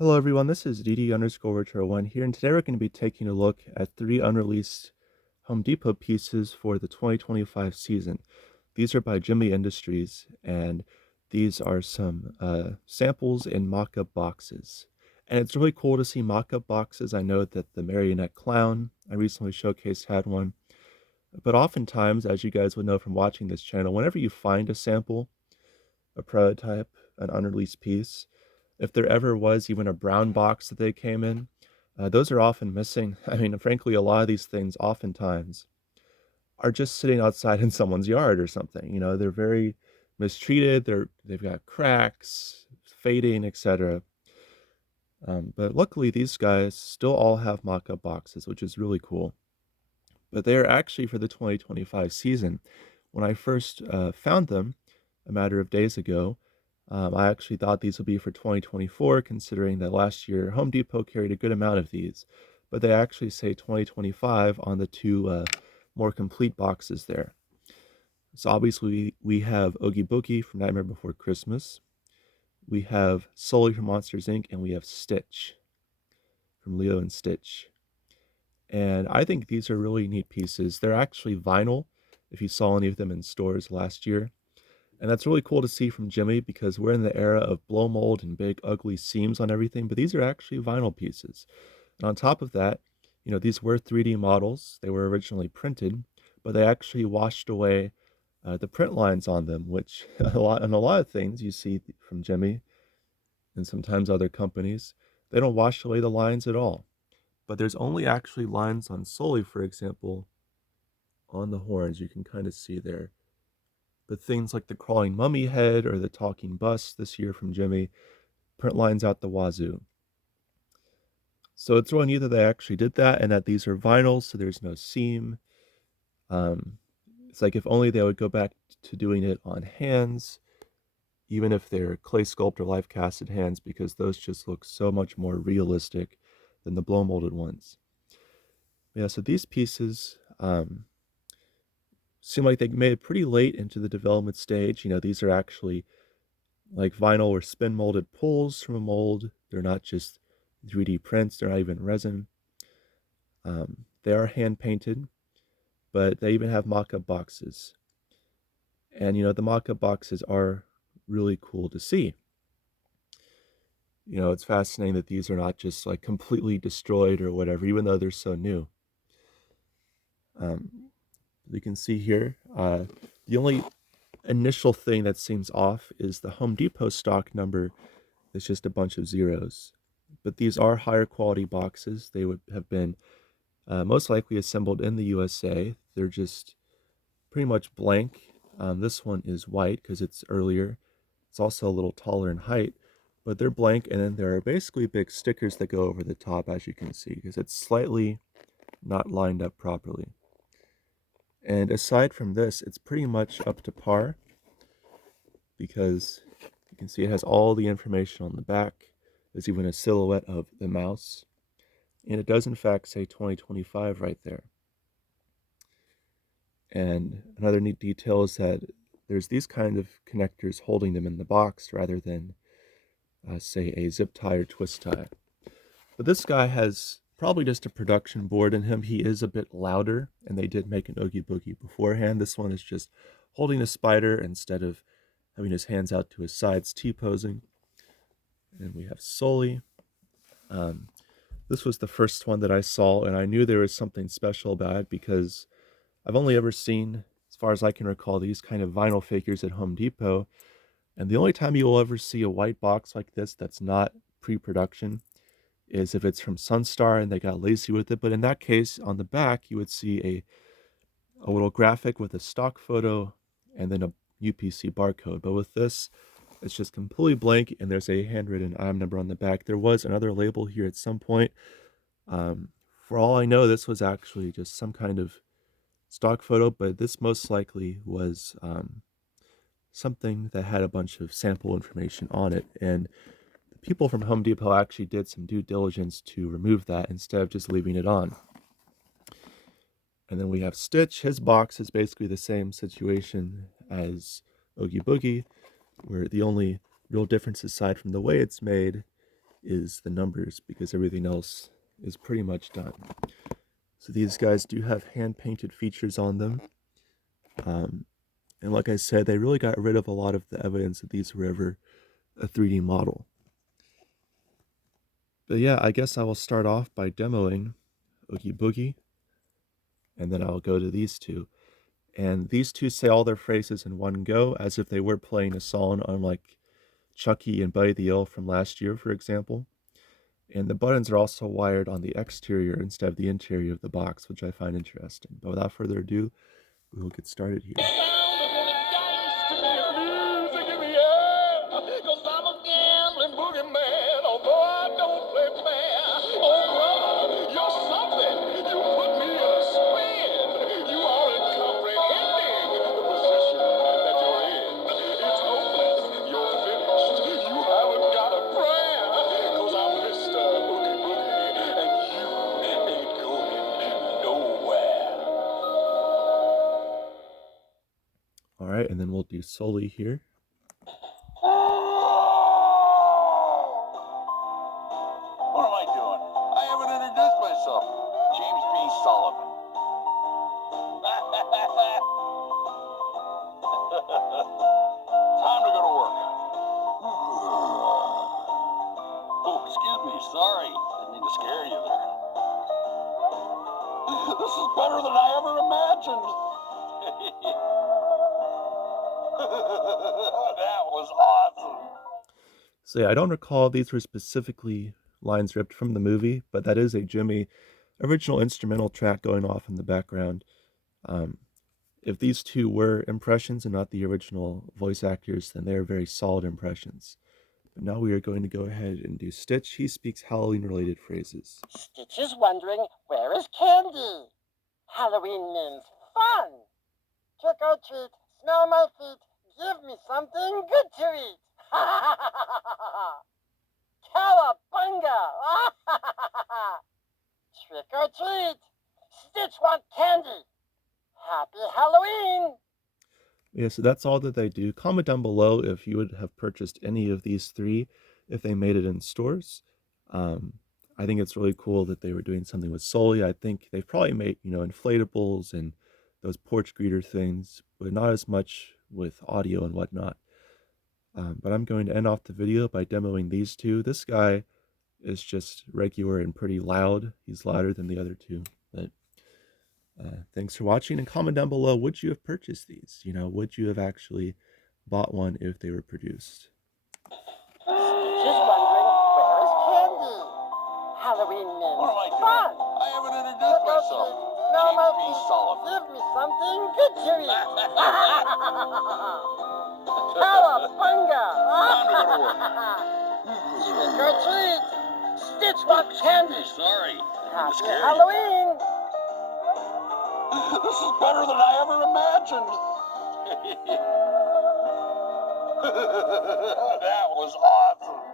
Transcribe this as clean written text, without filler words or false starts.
Hello everyone, this is DD_Retro1 here, and today we're going to be taking a look at 3 unreleased Home Depot pieces for the 2025 season. These are by Gemmy Industries, and these are some samples in mock-up boxes. And it's really cool to see mock-up boxes. I know that the Marionette Clown I recently showcased had one, but oftentimes, as you guys would know from watching this channel, whenever you find a sample, a prototype, an unreleased piece, if there ever was even a brown box that they came in, those are often missing. I mean, frankly, a lot of these things oftentimes are just sitting outside in someone's yard or something. You know, they're very mistreated. They've got cracks, fading, etc. But luckily, these guys still all have mock-up boxes, which is really cool. But they are actually for the 2025 season. When I first found them a matter of days ago, I actually thought these would be for 2024, considering that last year Home Depot carried a good amount of these. But they actually say 2025 on the two more complete boxes there. So obviously we have Oogie Boogie from Nightmare Before Christmas. We have Sulley from Monsters Inc. And we have Stitch from Leo and Stitch. And I think these are really neat pieces. They're actually vinyl, if you saw any of them in stores last year. And that's really cool to see from Gemmy because we're in the era of blow mold and big ugly seams on everything, but these are actually vinyl pieces. And on top of that, you know, these were 3D models. They were originally printed, but they actually washed away the print lines on them, which a lot of things you see from Gemmy and sometimes other companies, they don't wash away the lines at all. But there's only actually lines on Sulley, for example, on the horns. You can kind of see there. But things like the crawling mummy head or the talking bus this year from Gemmy, print lines out the wazoo. So it's really neat that they actually did that and that these are vinyl, so there's no seam. Um, it's like if only they would go back to doing it on hands, even if they're clay sculpt or life casted hands, because those just look so much more realistic than the blow molded ones. Yeah, so these pieces seem like they made it pretty late into the development stage. You know, these are actually like vinyl or spin molded pulls from a mold. They're not just 3D prints, they're not even resin. They are hand painted, but they even have mock up boxes. And you know, the mock up boxes are really cool to see. You know, it's fascinating that these are not just like completely destroyed or whatever, even though they're so new. You can see here, the only initial thing that seems off is the Home Depot stock number. It's just a bunch of zeros. But these are higher quality boxes. They would have been most likely assembled in the USA. They're just pretty much blank. This one is white because it's earlier. It's also a little taller in height, but they're blank. And then there are basically big stickers that go over the top, as you can see, because it's slightly not lined up properly. And aside from this, it's pretty much up to par because you can see it has all the information on the back. There's even a silhouette of the mouse. And it does in fact say 2025 right there. And another neat detail is that there's these kind of connectors holding them in the box rather than, say, a zip tie or twist tie. But this guy has probably just a production board in him. He is a bit louder, and they did make an Oogie Boogie beforehand. This one is just holding a spider instead of having his hands out to his sides, T-posing. And we have Sulley. This was the first one that I saw, and I knew there was something special about it because I've only ever seen, as far as I can recall, these kind of vinyl figures at Home Depot. And the only time you will ever see a white box like this that's not pre-production is if it's from Sunstar and they got lazy with it. But in that case, on the back, you would see a little graphic with a stock photo and then a UPC barcode. But with this, it's just completely blank, and there's a handwritten item number on the back. There was another label here at some point. For all I know, this was actually just some kind of stock photo, but this most likely was something that had a bunch of sample information on it. And the people from Home Depot actually did some due diligence to remove that instead of just leaving it on. And then we have Stitch. His box is basically the same situation as Oogie Boogie, where the only real difference aside from the way it's made is the numbers, because everything else is pretty much done. So these guys do have hand-painted features on them. And like I said, they really got rid of a lot of the evidence that these were ever a 3D model. But yeah, I guess I will start off by demoing Oogie Boogie, and then I'll go to these two. And these two say all their phrases in one go, as if they were playing a song, unlike Chucky and Buddy the Elf from last year, for example. And the buttons are also wired on the exterior instead of the interior of the box, which I find interesting. But without further ado, we will get started here. All right, and then we'll do Sulley here. What am I doing? I haven't introduced myself. James B. Sullivan. Time to go to work. Oh, excuse me. Sorry. Didn't mean to scare you there. This is better than I ever imagined. That was awesome. So yeah, I don't recall these were specifically lines ripped from the movie, but that is a Gemmy original instrumental track going off in the background. If these two were impressions and not the original voice actors, then they're very solid impressions. But now we are going to go ahead and do Stitch. He speaks Halloween-related phrases. Stitch is wondering, where is candy? Halloween means fun. Trick or treat, smell my feet, give me something good to eat. Cowabunga! Trick or treat, Stitch wants candy. Happy Halloween! Yeah, so that's all that they do. Comment down below if you would have purchased any of these three if they made it in stores. I think it's really cool that they were doing something with Sulley. I think they've probably made, inflatables and those porch greeter things, but not as much with audio and whatnot. But I'm going to end off the video by demoing these two. This guy is just regular and pretty loud. He's louder than the other two. But thanks for watching, and comment down below, would you have purchased these? Would you have actually bought one if they were produced? Stitch is wondering, where is candy? Halloween means What am I doing? fun. I haven't introduced myself. Smell my James B. feet, Sullivan. give me something good to eat. Cowabunga! Time to go to work. Trick or treat, Stitch wants candy. Sorry. Happy Scary. Halloween! This is better than I ever imagined. That was awesome.